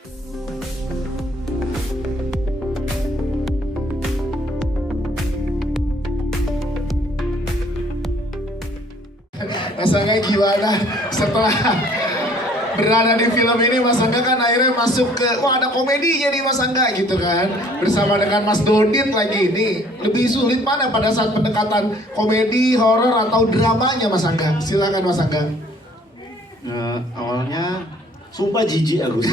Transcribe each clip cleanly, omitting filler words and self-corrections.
Mas Angga gimana setelah berada di film ini? Mas Angga kan akhirnya masuk ke, wah ada komedinya nih Mas Angga gitu kan, bersama dengan Mas Dodit lagi. Ini lebih sulit mana pada saat pendekatan komedi, horor atau dramanya Mas Angga? Silakan Mas Angga. Awalnya sumpah jijik aku sih.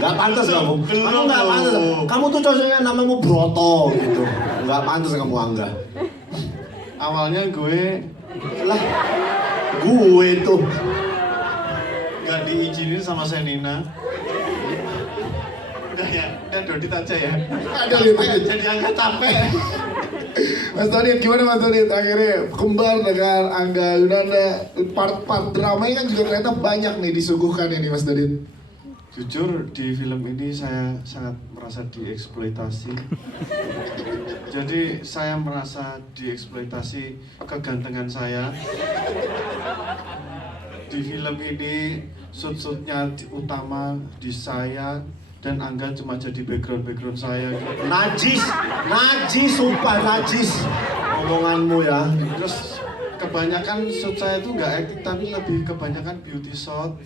Gak pantas kamu gak pantas. Kamu tuh cocoknya namamu Broto gitu. Gak pantas kamu Angga. Awalnya gue tuh gak diizinin sama Senina. Udah Dodit aja ya. Ada gitu. Jadi Angga capek. Mas Dodit, gimana Mas Dodit? Akhirnya kembar dengan Angga Yunanda. Part-part dramanya kan juga ternyata banyak nih disuguhkan ini Mas Dodit. Jujur di film ini saya sangat merasa dieksploitasi. Jadi saya merasa dieksploitasi kegantengan saya. Di film ini shoot-shootnya utama di saya dan Angga cuma jadi background saya gitu. Najis, sumpah najis omonganmu ya. Terus kebanyakan shoot saya itu nggak acting tapi lebih kebanyakan beauty shot.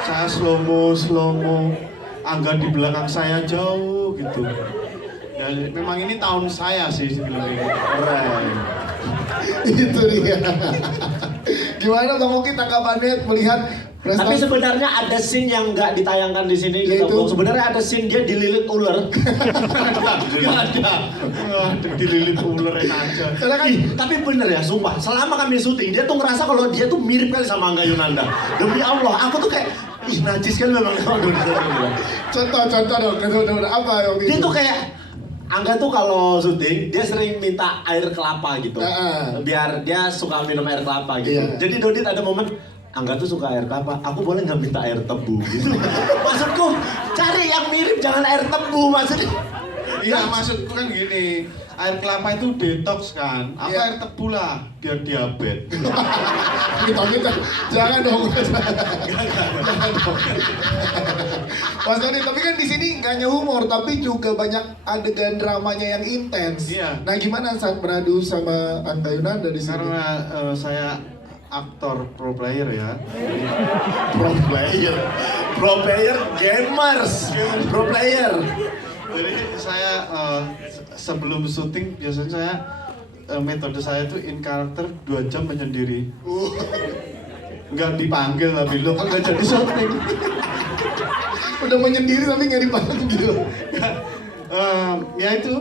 Saya slow mo, Angga di belakang saya jauh gitu. Ya, memang ini tahun saya sih film ini. Keren. Itu dia. Gimana Bang Oki tanggapannya melihat prestasi? Tapi sebenarnya ada scene yang nggak ditayangkan di sini. Yaitu? Sebenarnya ada scene dia dililit ular. Nggak ada. Dililit ular aja. Karena kan Tapi bener ya, sumpah. Selama kami syuting, dia tuh ngerasa kalau dia tuh mirip kali sama Angga Yunanda. Demi Allah, aku tuh kayak, ih najis kan memang. contoh dong, apa yang Dia tuh kayak, Angga tuh kalau syuting, dia sering minta air kelapa gitu. Biar dia suka minum air kelapa gitu. Iya. Jadi Dodit ada momen, Angga tuh suka air kelapa, aku boleh nggak minta air tebu gitu. Maksudku, cari yang mirip, jangan air tebu maksudnya. Iya maksudku kan gini, air kelapa itu detox kan, apa Iya. air tebu lah, biar diabetes. kita jangan dong. Mas Dodi, tapi kan di sini nggak hanya humor, tapi juga banyak adegan dramanya yang intens. Iya. Nah gimana saat beradu sama Angga Yunanda di sini? Karena saya aktor pro player ya. Pro player gamers, pro player. Jadi saya sebelum syuting biasanya saya metode saya itu in karakter 2 jam menyendiri. Nggak dipanggil tapi lo kan nggak jadi syuting. Udah menyendiri tapi nggak dipanggil. Ya itu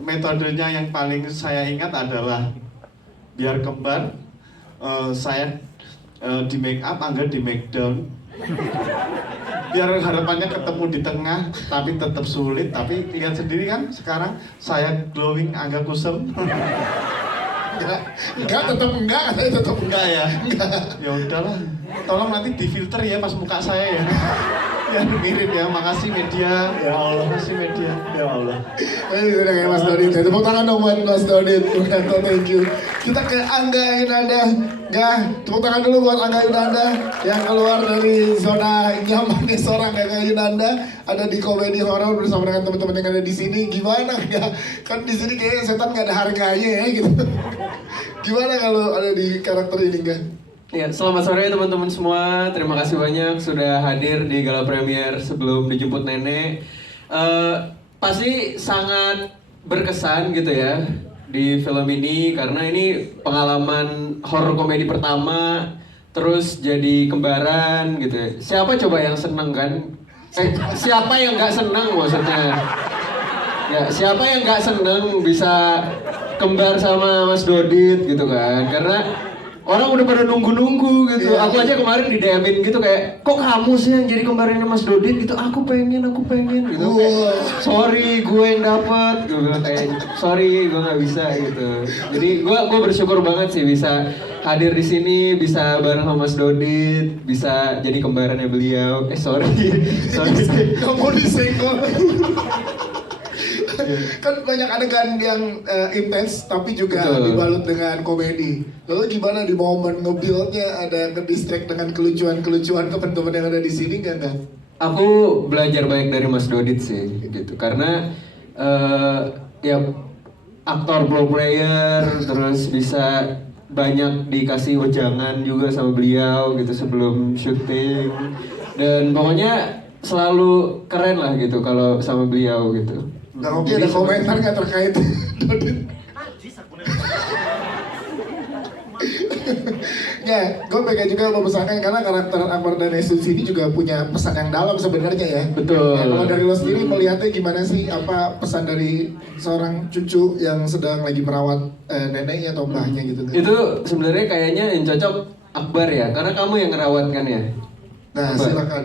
metodenya yang paling saya ingat adalah biar kembar saya di make up, Angga di make down. Biar harapannya ketemu di tengah tapi tetap sulit, tapi lihat sendiri kan sekarang saya glowing, Angga kusem. Enggak, tetap enggak Ya ya udahlah, tolong nanti difilter ya pas muka saya ya. Ya mirip ya, makasih media. Ya Allah. Makasih media. Ya Allah. Udah kayak Mas Dodit, tepuk tangan dong buat Mas Dodit. Thank you. Kita ke Angga Yunanda. Tepuk tangan dulu buat Angga Yunanda yang keluar dari zona nyamannya seorang Angga Yunanda, ada di komedi horor bersama dengan teman-teman yang ada di sini. Gimana ya? Kan di sini kayaknya setan nggak ada harganya ya gitu. Gimana kalau ada di karakter ini enggak? Ya, selamat sore teman-teman semua. Terima kasih banyak sudah hadir di gala premier sebelum dijemput nenek. Pasti sangat berkesan gitu ya di film ini karena ini pengalaman horor komedi pertama, terus jadi kembaran gitu ya. Siapa coba yang seneng kan? Siapa yang nggak seneng maksudnya? Ya, siapa yang nggak seneng bisa kembar sama Mas Dodit gitu kan? Karena orang udah pada nunggu-nunggu gitu. Iya. Aku aja kemarin di DM-in gitu kayak, kok kamu sih yang jadi kembarannya Mas Dodit gitu? Aku pengen gitu. Kayak, sorry, gue yang dapat. Gue bilang kayak, sorry, gue nggak bisa gitu. Jadi gue bersyukur banget sih bisa hadir di sini, bisa bareng sama Mas Dodit, bisa jadi kembarannya beliau. Sorry. Kamu disenggol. Kan banyak adegan yang intens tapi juga Betul. dibalut dengan komedi. Lalu gimana di momen nge-build-nya ada ke-distract dengan kelucuan-kelucuan teman-teman yang ada di sini nggak? Aku belajar banyak dari Mas Dodit sih gitu karena ya aktor pro player terus bisa banyak dikasih wejangan juga sama beliau gitu sebelum syuting dan pokoknya selalu keren lah gitu kalau sama beliau gitu. Nggak Oki ada komentar nggak terkait Dodit? Ya, gue pengen juga mempesankan karena karakter Akbar dan Jesus ini juga punya pesan yang dalam sebenarnya ya. Betul. Ya, kalau dari lo sendiri melihatnya gimana sih? Apa pesan dari seorang cucu yang sedang lagi merawat neneknya atau mbahnya gitu kan? Itu sebenarnya kayaknya yang cocok Akbar ya karena kamu yang ngerawat kan ya. Nah, Akbar. silakan.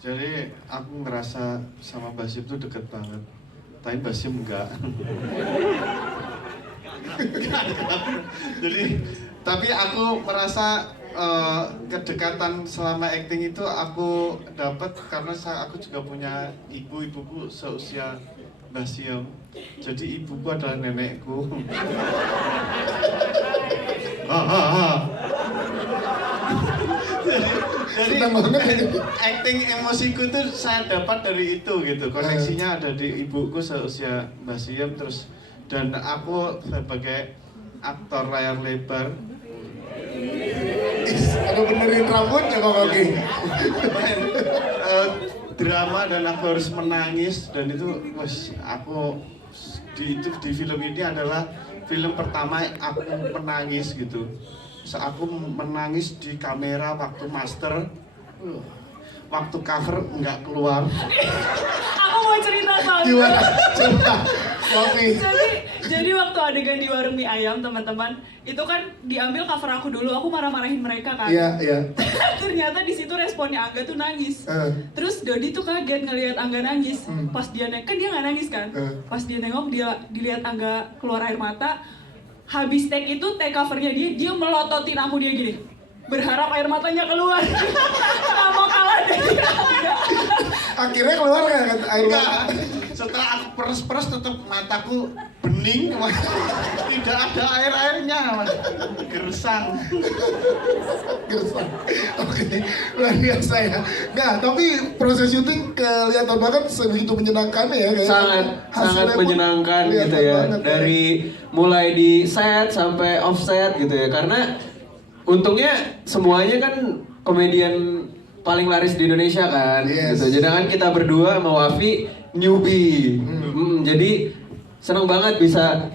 Jadi aku ngerasa sama Basim tuh deket banget. Tapi Basim enggak. Jadi tapi aku merasa kedekatan selama acting itu aku dapat karena aku juga punya ibuku seusia Basim. Jadi ibuku adalah nenekku. Jadi Senang banget. acting emosiku tuh saya dapat dari itu gitu. Koneksinya ada di ibuku seusia Basim terus dan aku sebagai aktor layar lebar Ada benerin rambutnya Bang Oki. main drama dan aku harus menangis dan itu aku di film ini adalah film pertama aku menangis gitu. Aku menangis di kamera waktu master, waktu cover nggak keluar. Aku mau cerita soalnya. Gimana? Coba, Oki. Jadi waktu adegan di warung mie ayam teman-teman, itu kan diambil cover aku dulu, aku marah-marahin mereka kan. Iya, iya. Ternyata di situ responnya Angga tuh nangis. Terus Dodi tuh kaget ngelihat Angga nangis. Pas dia kan dia nggak nangis kan. Pas dia nengok dia dilihat Angga keluar air mata. Habis take itu take covernya dia melototin aku dia gini. Berharap air matanya keluar. Nggak mau kalah dari Angga. Akhirnya keluar nggak air Enggak. mata? Setelah aku peres-peres tetap mataku bening, tidak ada air-airnya, gersang. Gersang. Oke, luar biasa ya. Nggak, tapi proses syuting kelihatan banget sebegitu menyenangkan ya. Kayak Sangat hasilnya pun menyenangkan gitu kelihatan ya banget dari mulai di set sampai offset gitu ya karena untungnya semuanya kan komedian paling laris di Indonesia kan Yes. gitu. Jadi kan kita berdua sama Wafi newbie. Jadi seneng banget bisa